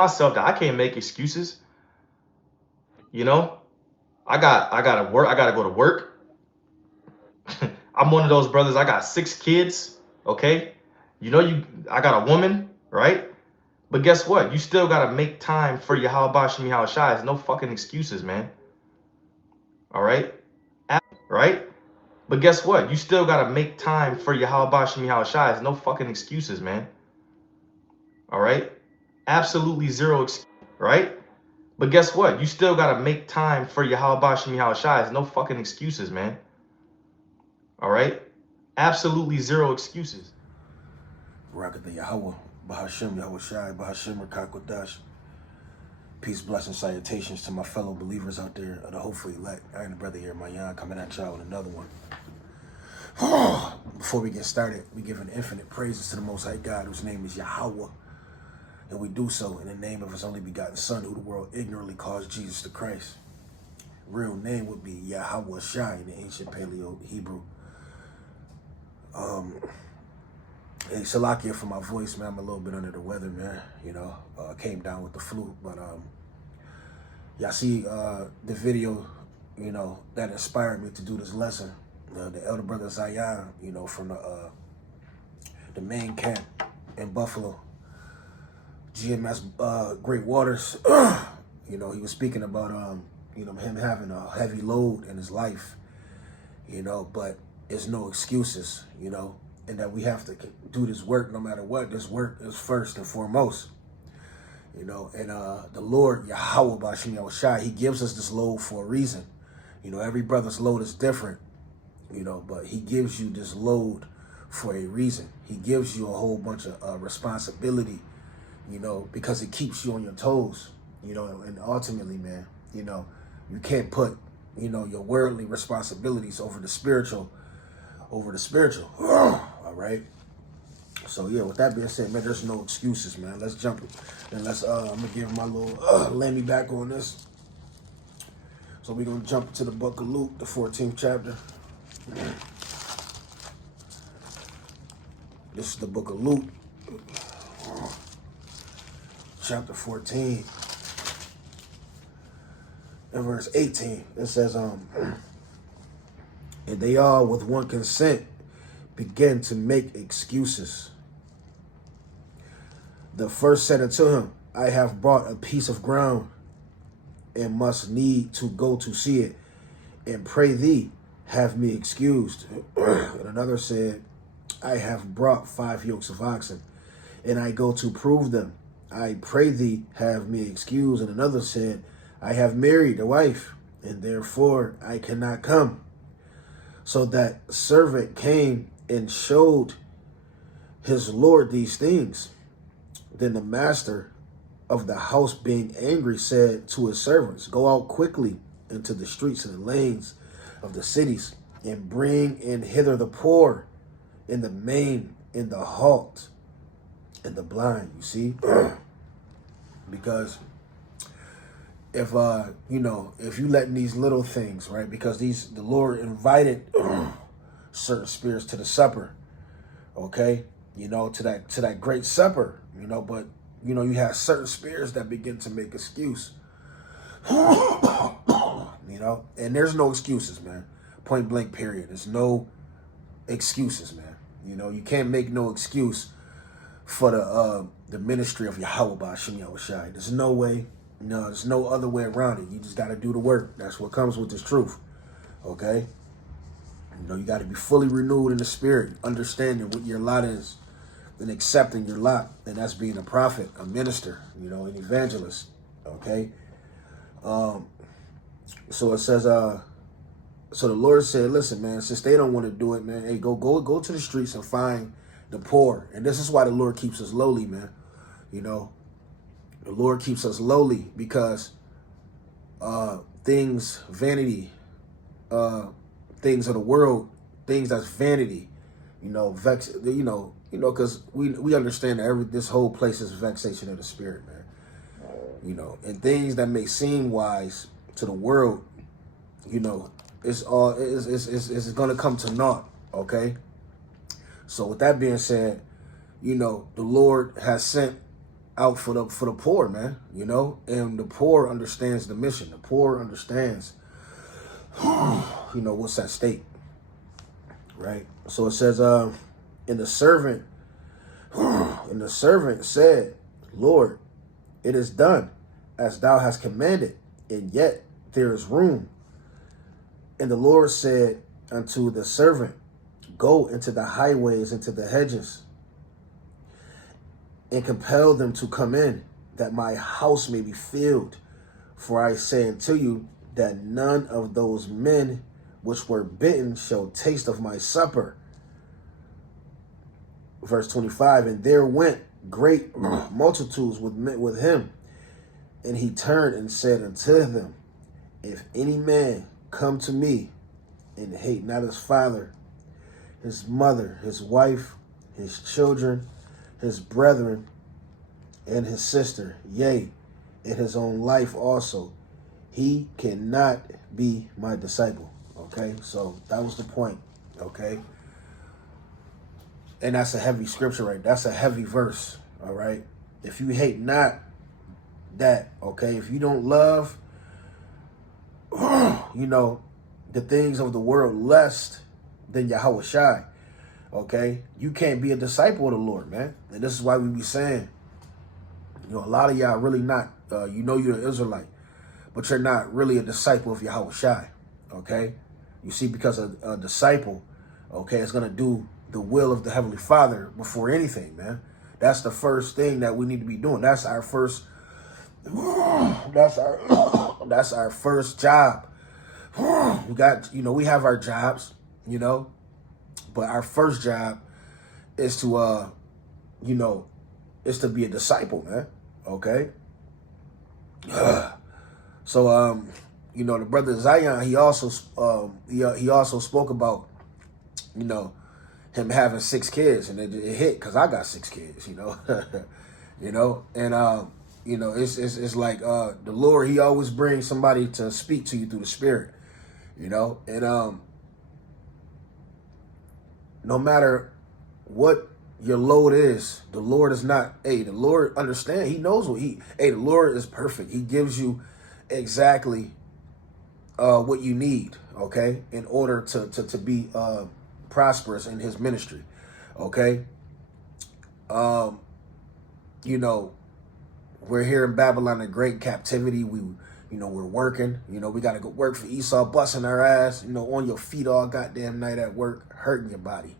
myself that I can't make excuses. You know, I gotta work. I gotta go to work. I'm one of those brothers. I got 6 kids. Okay, I got a woman, right? But guess what? You still gotta make time for your Halabashim Yahushai. There's no fucking excuses, man. All right, right? But guess what? You still gotta make time for your Halabashim Yahushai. There's no fucking excuses, man. All right, absolutely zero excuses, right? But guess what? You still gotta make time for your Halabashim Yahushai. There's no fucking excuses, man. All right, absolutely zero excuses. Rakat the Yahweh, Bahashim Yahushai, Bahashim Rakakwadash. Peace, blessings, salutations to my fellow believers out there of the hopefully elect. I and the brother here, Mayan, coming at y'all with another one. Before we get started, we give an infinite praises to the Most High God, whose name is Yahweh. And we do so in the name of his only begotten Son, who the world ignorantly calls Jesus the Christ. Real name would be Yahweh Shai in the ancient Paleo Hebrew. Hey, Shalakia for my voice, man. I'm a little bit under the weather, man. Came down with the flu. But y'all see the video, that inspired me to do this lesson. The elder brother Zayan, from the main camp in Buffalo, GMS Great Waters. He was speaking about him having a heavy load in his life, but it's no excuses, and that we have to do this work no matter what. This work is first and foremost, and the Lord, Yahweh Bashim Yahushai, he gives us this load for a reason. Every brother's load is different, but he gives you this load for a reason. He gives you a whole bunch of responsibility, because it keeps you on your toes, and ultimately, man, you can't put, your worldly responsibilities over the spiritual. All right. So yeah, with that being said, man, there's no excuses, man. Let's jump it. And I'm gonna give my little Lamby back on this. So we're gonna jump to the book of Luke, the 14th chapter. This is the book of Luke, chapter 14, and verse 18. It says, and they all with one consent began to make excuses. The first said unto him, I have bought a piece of ground and must need to go to see it, and pray thee, have me excused. And another said, I have brought 5 yokes of oxen, and I go to prove them. I pray thee, have me excused. And another said, I have married a wife, and therefore I cannot come. So that servant came and showed his Lord these things. Then the master of the house, being angry, said to his servants, go out quickly into the streets and the lanes of the cities, and bring in hither the poor, and the maimed, and the halt, and the blind. You see? Because if if you letting these little things, right? Because the Lord invited certain spirits to the supper, okay? To that great supper, but you have certain spirits that begin to make excuse. And there's no excuses, man. Point blank, period. There's no excuses, man. You can't make no excuse for the ministry of Yahweh Bashim Yahushai. There's no way. There's no other way around it. You just got to do the work. That's what comes with this truth. Okay? You got to be fully renewed in the spirit, understanding what your lot is, and accepting your lot. And that's being a prophet, a minister, an evangelist. Okay? So it says, so the Lord said, listen, man, since they don't want to do it, man, hey, go to the streets and find the poor. And this is why the Lord keeps us lowly, man. The Lord keeps us lowly because vanity, things of the world, things that's vanity, because we understand that this whole place is vexation of the spirit, man. And things that may seem wise to the world, it's gonna come to naught. Okay. So with that being said, the Lord has sent out for the poor, man, you know, and the poor understands the mission. The poor understands, you know, what's at stake, right? So it says, and the servant said, Lord, it is done as thou hast commanded, and yet there is room. And the Lord said unto the servant, go into the highways, into the hedges, and compel them to come in, that my house may be filled. For I say unto you, that none of those men which were bitten shall taste of my supper. Verse 25, and there went great multitudes with him. And he turned and said unto them, if any man come to me and hate not his father, his mother, his wife, his children, his brethren, and his sister, yea, and his own life also, he cannot be my disciple. Okay, so that was the point. Okay, and that's a heavy scripture, right? That's a heavy verse. All right, if you hate not that, okay, if you don't love, you know, the things of the world less than Yahweh Shai, okay, you can't be a disciple of the Lord, man. And this is why we be saying, you know, a lot of y'all really not, you know, you're an Israelite, but you're not really a disciple of Yahweh Shai, okay? You see, because a disciple, okay, is going to do the will of the Heavenly Father before anything, man. That's the first thing that we need to be doing. That's our first, that's our first job. We got, you know, we have our jobs, you know, but our first job is to, you know, is to be a disciple, man. Okay. So, you know, the brother Zayan, he also spoke about, you know, him having 6 kids, and it hit because I got 6 kids, you know, you know, and you know, it's like the Lord, he always brings somebody to speak to you through the Spirit, you know, and no matter what your load is, the Lord is not, the Lord understand. He knows the Lord is perfect. He gives you exactly what you need, okay, in order to be prosperous in his ministry, okay. You know, we're here in Babylon in great captivity. You know, we're working. You know, we got to go work for Esau, busting our ass, you know, on your feet all goddamn night at work, hurting your body,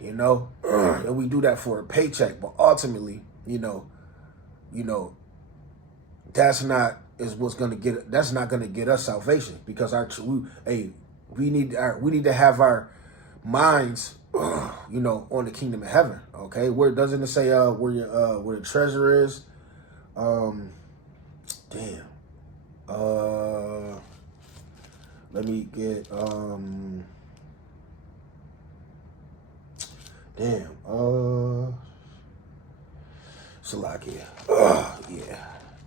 you know, and we do that for a paycheck. But ultimately, you know, that's not going to get us salvation, because we need to have our minds, you know, on the kingdom of heaven. Okay, where doesn't it say where the treasure is? Damn. Let me get Salakia. Yeah,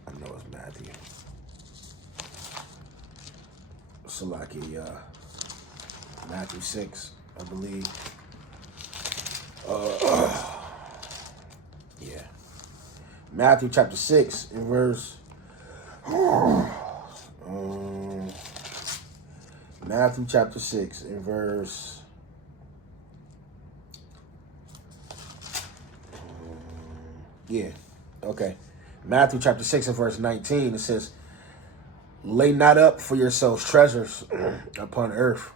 I know it's Matthew. Salakia, Matthew 6, I believe. Yeah. Matthew chapter 6 and verse Matthew chapter 6 and verse Matthew chapter 6 and verse 19, it says, lay not up for yourselves treasures upon earth,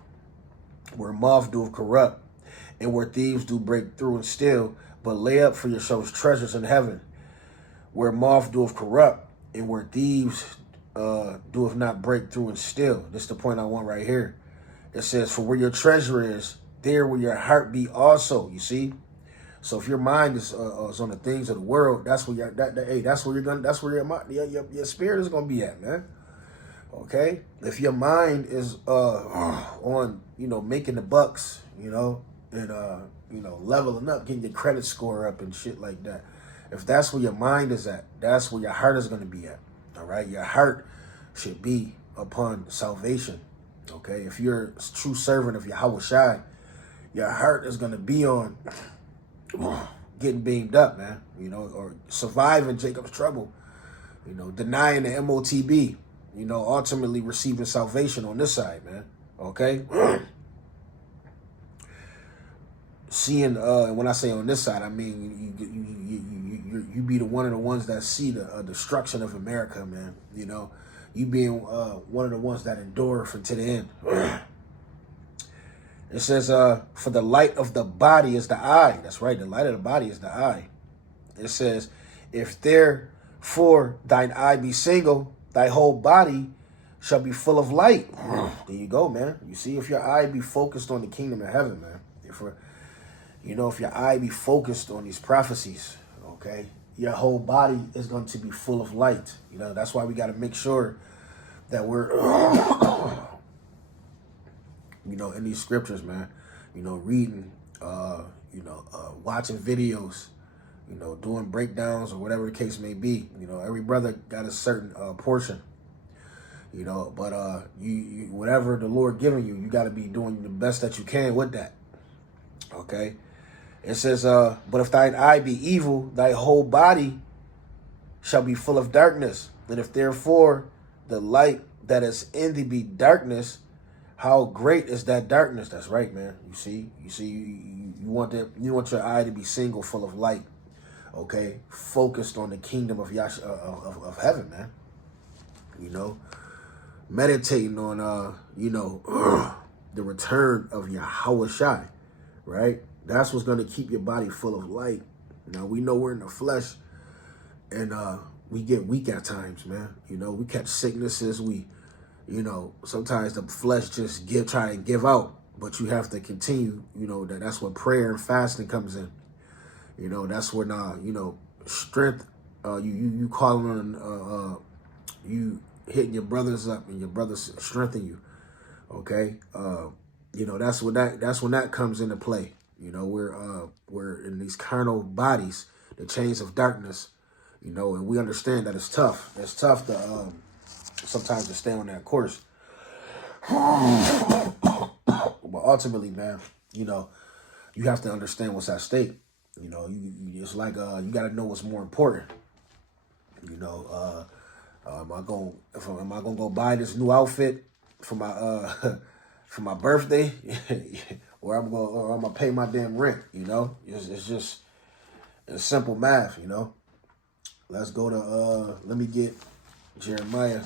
where moth doeth corrupt, and where thieves do break through and steal, but lay up for yourselves treasures in heaven, where moth doeth corrupt, and where thieves doeth not break through and steal. This is the point I want right here. It says, for where your treasure is, there will your heart be also. You see? So if your mind is on the things of the world, that's where your spirit is gonna be at, man. Okay? If your mind is on, you know, making the bucks, you know, and you know, leveling up, getting your credit score up and shit like that. If that's where your mind is at, that's where your heart is gonna be at. All right? Your heart should be upon salvation. Okay? If you're a true servant of Yahweh Shai, your heart is gonna be on getting beamed up, man. Or surviving Jacob's trouble. Denying the MOTB. Ultimately receiving salvation on this side, man. Okay. Seeing, and when I say on this side, I mean you be one of the ones that see the destruction of America, man. You being one of the ones that endure to the end. It says, for the light of the body is the eye. That's right, the light of the body is the eye. It says, if therefore thine eye be single, thy whole body shall be full of light. There you go, man. You see, if your eye be focused on the kingdom of heaven, man. If your eye be focused on these prophecies, okay, your whole body is going to be full of light. That's why we got to make sure that we're, in these scriptures, man, reading, watching videos, doing breakdowns or whatever the case may be. Every brother got a certain portion, but you whatever the Lord giving you, you got to be doing the best that you can with that. Okay. It says, but if thine eye be evil, thy whole body shall be full of darkness. And if therefore the light that is in thee be darkness, how great is that darkness? That's right, man. You want your eye to be single, full of light. Okay, focused on the kingdom of of heaven, man. Meditating on the return of Yahweh Shai, right? That's what's going to keep your body full of light. Now, we know we're in the flesh, and we get weak at times, man. We catch sicknesses. Sometimes the flesh just try and give out, but you have to continue. That's where prayer and fasting comes in. That's when strength. You calling on you hitting your brothers up, and your brothers strengthen you. Okay, that's when that comes into play. We're in these carnal bodies, the chains of darkness. And we understand that it's tough. It's tough to sometimes to stay on that course. But ultimately, man, you have to understand what's at stake. It's like you got to know what's more important. Am I gonna go buy this new outfit for my for my birthday, or I'm gonna pay my damn rent? It's simple math. Let's go to let me get Jeremiah.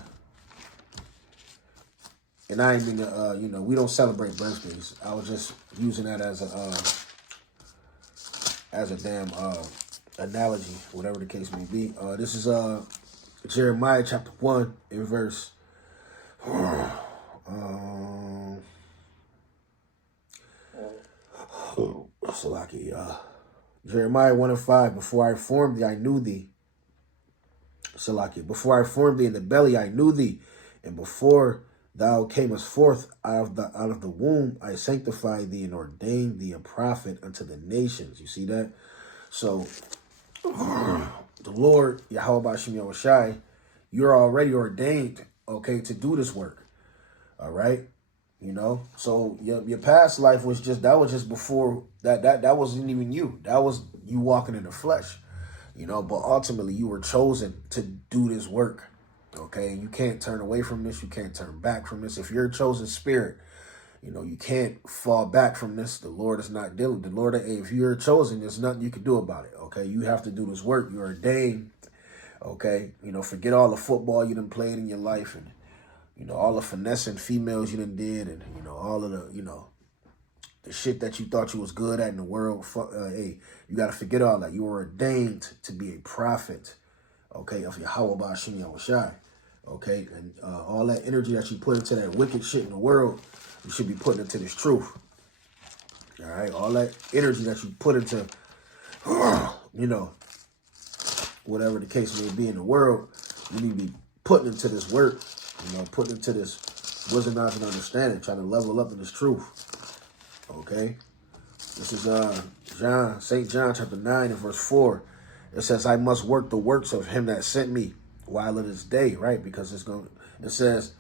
And I ain't mean to, we don't celebrate birthdays. I was just using that as a damn analogy, whatever the case may be. This is Jeremiah chapter 1 in verse Jeremiah 1:5. Before I formed thee, I knew thee. Before I formed thee in the belly, I knew thee, and before thou camest forth out of the womb, I sanctified thee and ordained thee a prophet unto the nations. You see that? So the Lord, Yahweh Bashim Yahushai, you're already ordained, okay, to do this work. All right. So your past life was just before that wasn't even you. That was you walking in the flesh. But ultimately you were chosen to do this work. Okay, you can't turn away from this. You can't turn back from this. If you're a chosen spirit, you can't fall back from this. The Lord is not dealing. The Lord, if you're chosen, there's nothing you can do about it. Okay, you have to do this work. You're ordained. Okay, forget all the football you done played in your life, and all the finessing females you done did, and all of the shit that you thought you was good at in the world. Hey, you got to forget all that. You were ordained to be a prophet. Okay, of Yahweh Bashim Yahushai. Okay, and all that energy that you put into that wicked shit in the world, you should be putting into this truth. All right, all that energy that you put into, whatever the case may be in the world, you need to be putting into this work, putting into this wisdom, knowledge, and understanding, trying to level up in this truth. Okay, this is St. John chapter 9 and verse 4. It says, I must work the works of him that sent me while it is day, right? Because it says,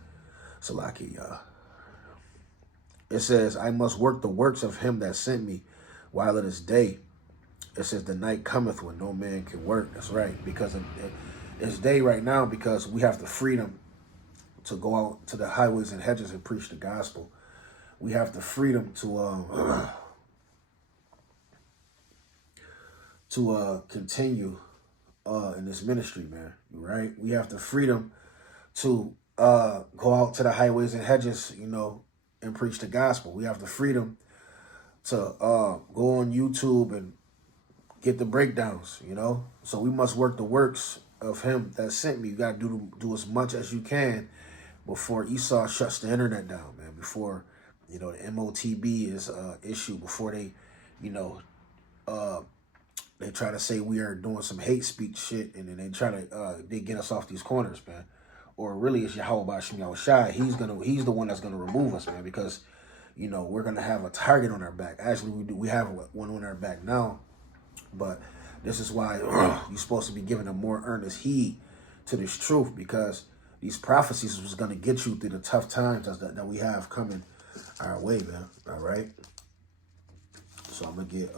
it says, I must work the works of him that sent me while it is day. It says the night cometh when no man can work. That's right. Because it's day right now because we have the freedom to go out to the highways and hedges and preach the gospel. We have the freedom to continue in this ministry, man. Right? We have the freedom to go out to the highways and hedges, you know, and preach the gospel. We have the freedom to go on YouTube and get the breakdowns, you know. So we must work the works of him that sent me. You got to do as much as you can before Esau shuts the internet down, man. Before, you know, the MOTB is issued, before they, you know, they try to say we are doing some hate speech shit, and then they try to they get us off these corners, man. Or really, it's Yahweh Bashim Yahushai. He's the one that's gonna remove us, man, because, you know, we're gonna have a target on our back. Actually, we have one on our back now, but this is why you're supposed to be giving a more earnest heed to this truth, because these prophecies was gonna get you through the tough times that we have coming our way, man. All right. So I'm gonna get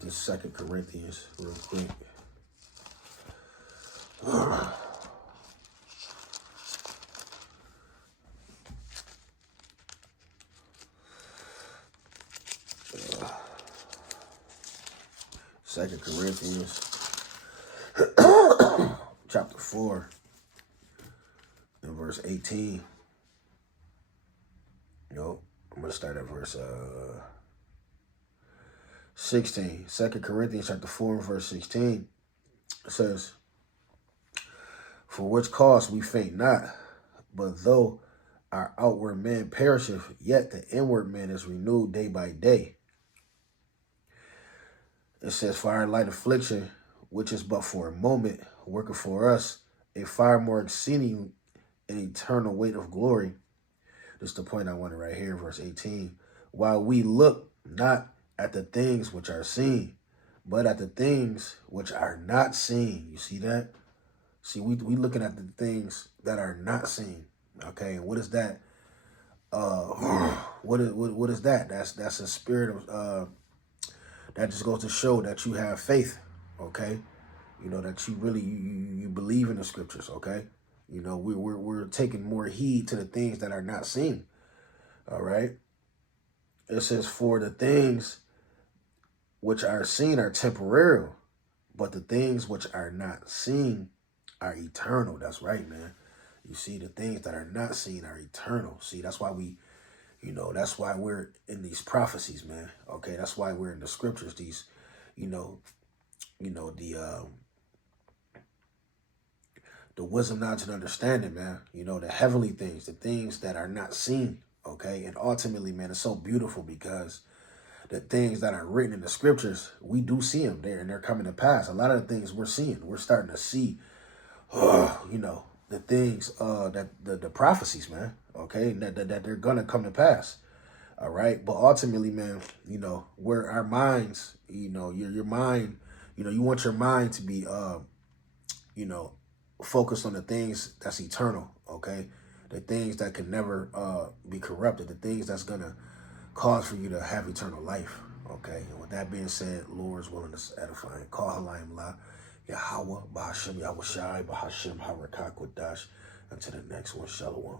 this 2 Corinthians real quick. Second Corinthians chapter 4 and verse 18. Nope. I'm gonna start at verse 16. 2 Corinthians chapter 4 and verse 16. It says, for which cause we faint not, but though our outward man perisheth, yet the inward man is renewed day by day. It says, for our light affliction, which is but for a moment, worketh for us a far more exceeding and eternal weight of glory. This is the point I wanted right here, verse 18. While we look not at the things which are seen, but at the things which are not seen. You see that? See, we looking at the things that are not seen. Okay, and what is that? What is that? That's a spirit of that just goes to show that you have faith. Okay, you know that you really you believe in the scriptures. Okay, you know we're taking more heed to the things that are not seen. All right. It says, for the things which are seen are temporal, but the things which are not seen are eternal. That's right, man. You see, the things that are not seen are eternal. See, that's why that's why we're in these prophecies, man. Okay, that's why we're in the scriptures. These, the wisdom, knowledge, and understanding, man. You know, the heavenly things, the things that are not seen. Okay, and ultimately, man, it's so beautiful because the things that are written in the scriptures, we do see them there, and they're coming to pass. A lot of the things we're seeing, we're starting to see, the things that the prophecies, man. Okay, that they're gonna come to pass. All right, but ultimately, man, you know, where our minds, you know, your mind, you know, you want your mind to be, focused on the things that's eternal. Okay, the things that can never be corrupted, the things that's gonna cause for you to have eternal life. Okay, and with that being said, Lord's willing to edifying. Call Halayim La, Yahweh, Bahashim Yahushai, Bahashim Harakak Wadash. Until the next one, Shalom.